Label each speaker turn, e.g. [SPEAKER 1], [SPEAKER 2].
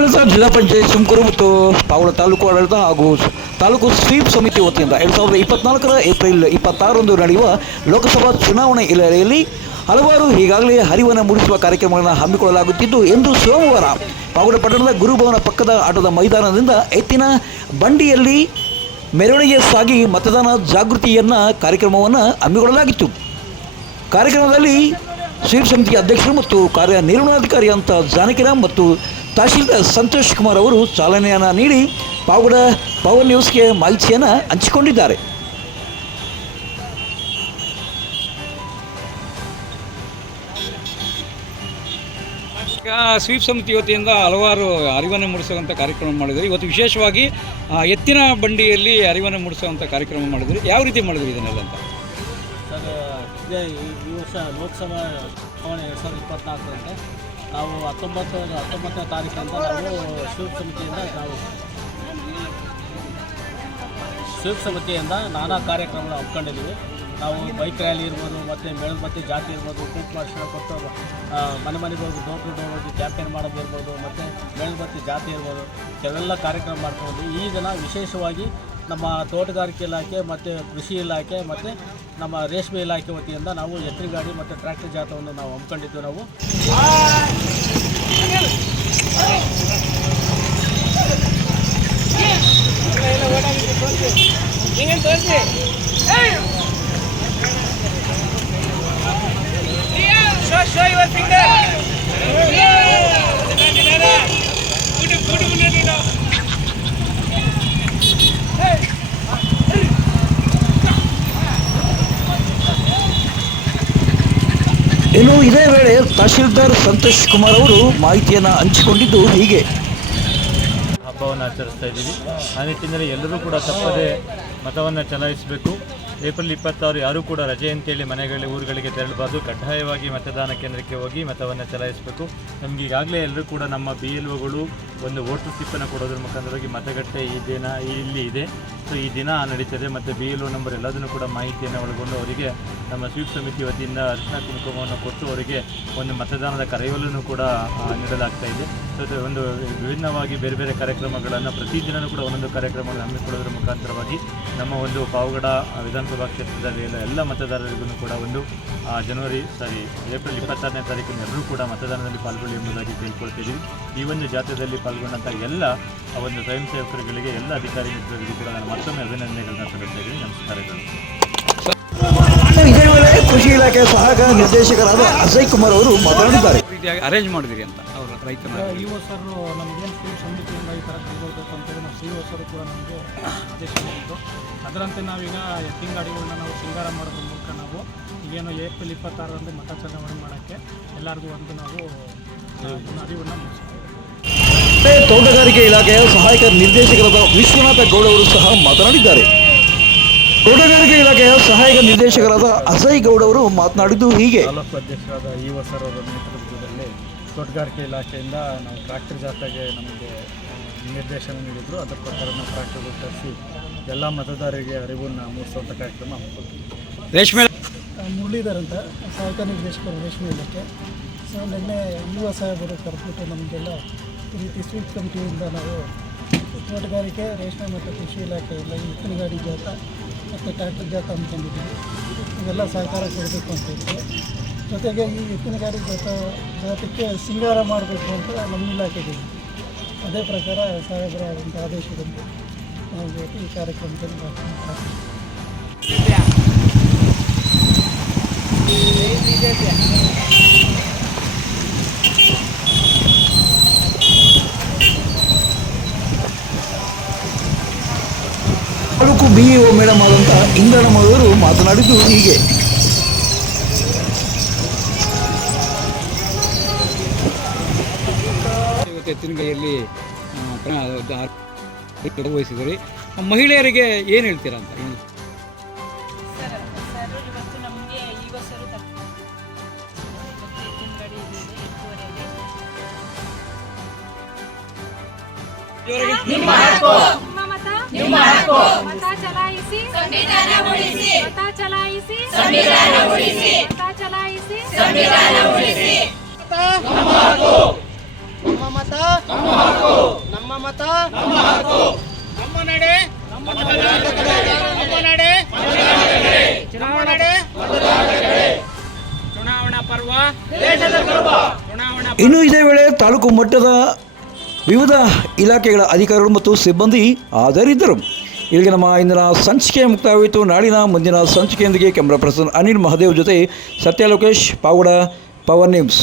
[SPEAKER 1] ಜಿಲ್ಲಾ ಪಂಚಾಯತ್ ತುಮಕೂರು ಮತ್ತು ಪಾವಳ ತಾಲೂಕು ಆಡಳಿತ ಹಾಗೂ ತಾಲೂಕು ಸ್ವೀಪ್ ಸಮಿತಿ ವತಿಯಿಂದ ಎರಡು ಸಾವಿರದ ಇಪ್ಪತ್ನಾಲ್ಕರ ಏಪ್ರಿಲ್ ಇಪ್ಪತ್ತಾರರಂದು ನಡೆಯುವ ಲೋಕಸಭಾ ಚುನಾವಣೆ ಹಿನ್ನೆಲೆಯಲ್ಲಿ ಹಲವಾರು ಈಗಾಗಲೇ ಹರಿವನ್ನು ಮೂಡಿಸುವ ಕಾರ್ಯಕ್ರಮಗಳನ್ನು ಹಮ್ಮಿಕೊಳ್ಳಲಾಗುತ್ತಿದ್ದು ಎಂದು ಸೋಮವಾರ ಪಾವಡ ಪಟ್ಟಣದ ಗುರುಭವನ ಪಕ್ಕದ ಆಟದ ಮೈದಾನದಿಂದ ಎತ್ತಿನ ಬಂಡಿಯಲ್ಲಿ ಮೆರವಣಿಗೆ ಸಾಗಿ ಮತದಾನ ಜಾಗೃತಿಯನ್ನ ಕಾರ್ಯಕ್ರಮವನ್ನು ಹಮ್ಮಿಕೊಳ್ಳಲಾಗಿತ್ತು. ಕಾರ್ಯಕ್ರಮದಲ್ಲಿ ಸ್ವೀಪ್ ಸಮಿತಿ ಅಧ್ಯಕ್ಷರು ಮತ್ತು ಕಾರ್ಯನಿರ್ವಹಣಾಧಿಕಾರಿ ಅಂತ ಜಾನಕಿರಾಮ್ ಮತ್ತು ತಹಶೀಲ್ದಾರ್ ಸಂತೋಷ್ ಕುಮಾರ್ ಅವರು ಚಾಲನೆಯನ್ನು ನೀಡಿ ಪಾವಗಡ ಪವರ್ ನ್ಯೂಸ್ಗೆ ಮಾಹಿತಿಯನ್ನು ಹಂಚಿಕೊಂಡಿದ್ದಾರೆ.
[SPEAKER 2] ಸ್ವೀಪ್ ಸಮಿತಿ ವತಿಯಿಂದ ಹಲವಾರು ಅರಿವನ್ನು ಮೂಡಿಸುವಂಥ ಕಾರ್ಯಕ್ರಮ ಮಾಡಿದ್ರು. ಇವತ್ತು ವಿಶೇಷವಾಗಿ ಎತ್ತಿನ ಬಂಡಿಯಲ್ಲಿ ಅರಿವನ್ನು ಮೂಡಿಸುವಂಥ ಕಾರ್ಯಕ್ರಮ ಮಾಡಿದ್ರು. ಯಾವ ರೀತಿ ಮಾಡಿದ್ರು ಇದನ್ನೆಲ್ಲ ಅಂತ?
[SPEAKER 3] ಸರ್ ಇದೇ ಈ ವರ್ಷ ಲೋಕಸಭಾ ಚುನಾವಣೆ ಎರಡು ಸಾವಿರದ ಇಪ್ಪತ್ನಾಲ್ಕರಂತೆ ನಾವು ಹತ್ತೊಂಬತ್ತು, ಹತ್ತೊಂಬತ್ತನೇ ತಾರೀಕಂತ ನಾವು ಸ್ವೀಪ್ ಸಮಿತಿಯಿಂದ ನಾವು ಸ್ವೀಪ್ ಸಮಿತಿಯಿಂದ ನಾನಾ ಕಾರ್ಯಕ್ರಮಗಳು ಹಮ್ಮಿಕೊಂಡಿದ್ದೀವಿ. ನಾವು ಬೈಕ್ ರ್ಯಾಲಿ ಇರ್ಬೋದು, ಮತ್ತು ಮೇಲ್ಮತಿ ಜಾತಿ ಇರ್ಬೋದು ಕೂಪ್ ಮಾಡಿಸ್ಕೊಂಡು ಕೊಟ್ಟು ಮನೆ ಮನೆಗೆ ಹೋಗಿ ಡೋರ್ ಟು ಡೋರ್ ಹೋಗಿ ಕ್ಯಾಂಪೇನ್ ಮಾಡೋದಿರ್ಬೋದು ಮತ್ತು ಮೇಲ್ಬತ್ತಿ ಜಾತಿ ಇರ್ಬೋದು, ಕೆಲವೆಲ್ಲ ಕಾರ್ಯಕ್ರಮ ಮಾಡ್ಕೊಂಡು ಈ ದಿನ ವಿಶೇಷವಾಗಿ ನಮ್ಮ ತೋಟಗಾರಿಕೆ ಇಲಾಖೆ, ಮತ್ತು ಕೃಷಿ ಇಲಾಖೆ, ಮತ್ತು ನಮ್ಮ ರೇಷ್ಮೆ ಇಲಾಖೆ ವತಿಯಿಂದ ನಾವು ಎತ್ತಿನ ಗಾಡಿ ಮತ್ತು ಟ್ರ್ಯಾಕ್ಟರ್ ಜಾಥವನ್ನು ನಾವು ಹಮ್ಮಿಕೊಂಡಿದ್ದು ನಾವು.
[SPEAKER 1] ಇನ್ನು ಇದೇ ವೇಳೆ ತಹಶೀಲ್ದಾರ್ ಸಂತೋಷ್ ಕುಮಾರ್ ಅವರು ಮಾಹಿತಿಯನ್ನು ಹಂಚಿಕೊಂಡಿದ್ದು ಹೀಗೆ.
[SPEAKER 4] ಹಬ್ಬವನ್ನು ಆಚರಿಸ್ತಾ ಇದ್ದೀವಿ. ಆ ನಿಟ್ಟಿನಲ್ಲಿ ಎಲ್ಲರೂ ಕೂಡ ತಪ್ಪದೆ ಮತವನ್ನು ಚಲಾಯಿಸಬೇಕು. ಏಪ್ರಿಲ್ ಇಪ್ಪತ್ತಾರು ಯಾರೂ ಕೂಡ ರಜೆ ಅಂತೇಳಿ ಮನೆಗಳಲ್ಲಿ, ಊರುಗಳಿಗೆ ತೆರಳಬಾರ್ದು. ಕಡ್ಡಾಯವಾಗಿ ಮತದಾನ ಕೇಂದ್ರಕ್ಕೆ ಹೋಗಿ ಮತವನ್ನು ಚಲಾಯಿಸಬೇಕು. ನಮಗೆ ಈಗಾಗಲೇ ಎಲ್ಲರೂ ಕೂಡ ನಮ್ಮ ಬಿ ಎಲ್ ಒಗಳು ಒಂದು ವೋಟರ್ ಸ್ಲಿಪ್ಪನ್ನು ಕೊಡೋದ್ರ ಮುಖಾಂತರವಾಗಿ ಮತಗಟ್ಟೆ ಈ ದಿನ ಇಲ್ಲಿ ಇದೆ. ಸೊ ಈ ದಿನ ನಡೀತದೆ ಮತ್ತು ಬಿ ಎಲ್ ಒ ನಂಬರ್ ಎಲ್ಲದನ್ನು ಕೂಡ ಮಾಹಿತಿಯನ್ನು ಒಳಗೊಂಡು ಅವರಿಗೆ ನಮ್ಮ ಸ್ವೀಪ್ ಸಮಿತಿ ವತಿಯಿಂದ ಅರಿಶಿನ ಕುಂಕುಮವನ್ನು ಕೊಟ್ಟು ಅವರಿಗೆ ಒಂದು ಮತದಾನದ ಕರೆಯಲನ್ನು ಕೂಡ ನೀಡಲಾಗ್ತಾ ಇದು. ಒಂದು ವಿಭಿನ್ನವಾಗಿ ಬೇರೆ ಬೇರೆ ಕಾರ್ಯಕ್ರಮಗಳನ್ನು ಪ್ರತಿದಿನವೂ ಕೂಡ ಒಂದೊಂದು ಕಾರ್ಯಕ್ರಮಗಳನ್ನು ಹಮ್ಮಿಕೊಳ್ಳೋದ್ರ ಮುಖಾಂತರವಾಗಿ ನಮ್ಮ ಒಂದು ಪಾವಗಡ ವಿಧಾನಸಭಾ ಕ್ಷೇತ್ರದಲ್ಲಿ ಎಲ್ಲ ಎಲ್ಲ ಮತದಾರರಿಗೂ ಕೂಡ ಒಂದು ಜನವರಿ ಸಾರಿ ಏಪ್ರಿಲ್ ಇಪ್ಪತ್ತಾರನೇ ತಾರೀಕಿನ ಎಲ್ಲರೂ ಕೂಡ ಮತದಾನದಲ್ಲಿ ಪಾಲ್ಗೊಳ್ಳಿ ಎಂಬುದಾಗಿ ಕೇಳ್ಕೊಳ್ತಿದ್ದೀವಿ ಈ ಒಂದು ಜಾಥಾದಲ್ಲಿ ಪಾಲ್ಗೊಂಡಂಥ ಎಲ್ಲ ಆ ಒಂದು ಸ್ವಯಂ ಸೇವಕರುಗಳಿಗೆ ಎಲ್ಲ ಅಧಿಕಾರಿ ಮಿತ್ರರಿಗೂ ಕೂಡ ನಾನು ಮತ್ತೊಮ್ಮೆ ಅಭಿನಂದನೆಗಳನ್ನ ಸಲ್ಲಿಸ್ತಾ ಇದ್ದೀನಿ. ನಮಸ್ಕಾರಗಳು.
[SPEAKER 1] ಇನ್ನು ಇದೇ ವೇಳೆ ಕೃಷಿ ಇಲಾಖೆ ಸಹಾಯಕ ನಿರ್ದೇಶಕರಾದ ಅಜಯ್ ಕುಮಾರ್ ಅವರು ಮಾತನಾಡಿದ್ದಾರೆ.
[SPEAKER 2] ರೀತಿಯಾಗಿ ಅರೇಂಜ್ ಮಾಡಿದಿರಿ ಅಂತ. ರೈತನ
[SPEAKER 3] ಇ ಒ ಸರ್ ನಮಗೇನು ಫುಲ್ ಸಮಿತಿಯಿಂದ ಈ ಥರ ಕೈಗೊಳ್ಬೇಕು ಅಂತೇಳಿ ನಾವು ಸಿ ಒ ಸರ್ ಕೂಡ ನಮಗೆ ಆದೇಶ ಮಾಡಿತ್ತು ಅದರಂತೆ ನಾವೀಗ ಎತ್ತಿನ ಗಾಡಿಗಳನ್ನ ನಾವು ಸಿಂಗಾರ ಮಾಡೋದ್ರ ಮೂಲಕ ನಾವು ಈಗೇನು ಏಪ್ರಿಲ್ ಇಪ್ಪತ್ತಾರರಂದು ಮತ ಚಲಾವಣೆ ಮಾಡೋಕ್ಕೆ ಎಲ್ಲರಿಗೂ ಒಂದು ನಾವು ಅರಿವನ್ನು ಮೂಡಿಸ್ತೀವಿ.
[SPEAKER 1] ಇದೇ ತೋಟಗಾರಿಕೆ ಇಲಾಖೆಯ ಸಹಾಯಕ ನಿರ್ದೇಶಕರಾದ ವಿಶ್ವನಾಥ ಗೌಡ ಅವರು ಸಹ ಮಾತನಾಡಿದ್ದಾರೆ. ತೋಟಗಾರಿಕೆ ಇಲಾಖೆಯ ಸಹಾಯಕ ನಿರ್ದೇಶಕರಾದ ಅಸೈ ಗೌಡ ಅವರು ಮಾತನಾಡಿದ್ದು ಹೀಗೆ.
[SPEAKER 3] ತಾಲೂಕು ಅಧ್ಯಕ್ಷರಾದ ಈ ಒ ಸರ್ ಅವರ ನೇತೃತ್ವದಲ್ಲಿ ತೋಟಗಾರಿಕೆ ಇಲಾಖೆಯಿಂದ ನಾವು ಟ್ರ್ಯಾಕ್ಟರ್ ಜಾಥಾಗೆ ನಮಗೆ ನಿರ್ದೇಶನ ನೀಡಿದರು. ಅದರ ಪ್ರಕಾರ ನಾವು ಟ್ರ್ಯಾಕ್ಟರ್ಗಳು ತರಿಸಿ ಎಲ್ಲ ಮತದಾರರಿಗೆ ಅರಿವನ್ನು ಮೂಡಿಸುವಂಥ ಕಾರ್ಯಕ್ರಮ ಹಮ್ಮಿಕೊಳ್ತೀವಿ
[SPEAKER 2] ರೇಷ್ಮೆ
[SPEAKER 5] ಮುರಳೀಧರ್ ಅಂತ ಸಹಾಯಕ ನಿರ್ದೇಶಕರು ರೇಷ್ಮೆ ಇಲಾಖೆ. ಸೊ ನಿನ್ನೆ ಯುವ ಸಾಹೇಬರು ಕರೆದ್ಬಿಟ್ಟು ನಮಗೆಲ್ಲ ಈ ರೀತಿ ಸ್ವೀಟ್ ಕಮಿಟಿಯಿಂದ ನಾವು ತೋಟಗಾರಿಕೆ ರೇಷ್ಮೆ ಮತ್ತು ಕೃಷಿ ಇಲಾಖೆಯಿಂದ ಎಲ್ಲ ಈ ಎತ್ತಿನ ಗಾಡಿ ಜಾತ ಮತ್ತು ಟ್ರ್ಯಾಕ್ಟರ್ ಜಾತ ಅಂದ್ಕೊಂಡಿದ್ದೀವಿ ಇವೆಲ್ಲ ಸಹಕಾರ ಕೊಡಬೇಕು ಅಂತ ಜೊತೆಗೆ ಈ ಎತ್ತಿನ ಗಾಡಿ ಜಾತ ಜಾತಕ್ಕೆ ಸಿಂಗಾರ ಮಾಡಬೇಕು ಅಂತ ನಮ್ಮ ಇಲಾಖೆಗೆ. ಅದೇ ಪ್ರಕಾರ ಸಾಹೇಬರ ಒಂದು ಆದೇಶದಂತೆ ನಾವು ಈ ಕಾರ್ಯಕ್ರಮದಲ್ಲಿ ಭಾಗವಹಿಸ್ತೀವಿ.
[SPEAKER 1] ತಾಲೂಕು ಬಿಇಒ ಮೇಡಮ್ ಆದಂಥ ಇಂದ್ರಣ್ಣ ಅವರು ಮಾತನಾಡಿದ್ದು ಹೀಗೆ
[SPEAKER 2] ಎತ್ತಿನ ಕೈಯಲ್ಲಿ ಆ, ಪ್ರ- ಮಹಿಳೆಯರಿಗೆ ಏನು ಹೇಳ್ತೀರಾ ಅಂತ?
[SPEAKER 6] ನಿಮ್ಮ ನಿಮ್ಮ ಮತ. ಚಲಾಯಿಸಿ. ಸಂವಿಧಾನ ಉಳಿಸಿ ಮತ ಚಲಾಯಿಸಿ. ಸಂವಿಧಾನ ಉಳಿಸಿ ಮತ ಚಲಾಯಿಸಿ. ಸಂವಿಧಾನ ಉಳಿಸಿ
[SPEAKER 7] ನಮ್ಮ ಮತ? ನಮ್ಮ
[SPEAKER 8] ಮತ? ನಮ್ಮ ನಡೆ? ನಮ್ಮ ನಡೆ? ಚುನಾವಣಾ ಪರ್ವ?
[SPEAKER 1] ಇನ್ನು ಇದೇ ವೇಳೆ ತಾಲೂಕು ಮಟ್ಟದ ವಿವಿಧ ಇಲಾಖೆಗಳ ಅಧಿಕಾರಿಗಳು ಮತ್ತು ಸಿಬ್ಬಂದಿ ಹಾಜರಿದ್ದರು. ಇಲ್ಲಿಗೆ ನಮ್ಮ ಇಂದಿನ ಸಂಚಿಕೆ ಮುಕ್ತಾಯವಾಯಿತು. ನಾಳಿನ ಮುಂದಿನ ಸಂಚಿಕೆಯೊಂದಿಗೆ ಕ್ಯಾಮ್ರಾ ಪರ್ಸನ್ ಅನಿಲ್ ಮಹದೇವ್ ಜೊತೆ ಸತ್ಯ ಲೋಕೇಶ್ ಪಾವಡ ಪವರ್ ನ್ಯೂಸ್.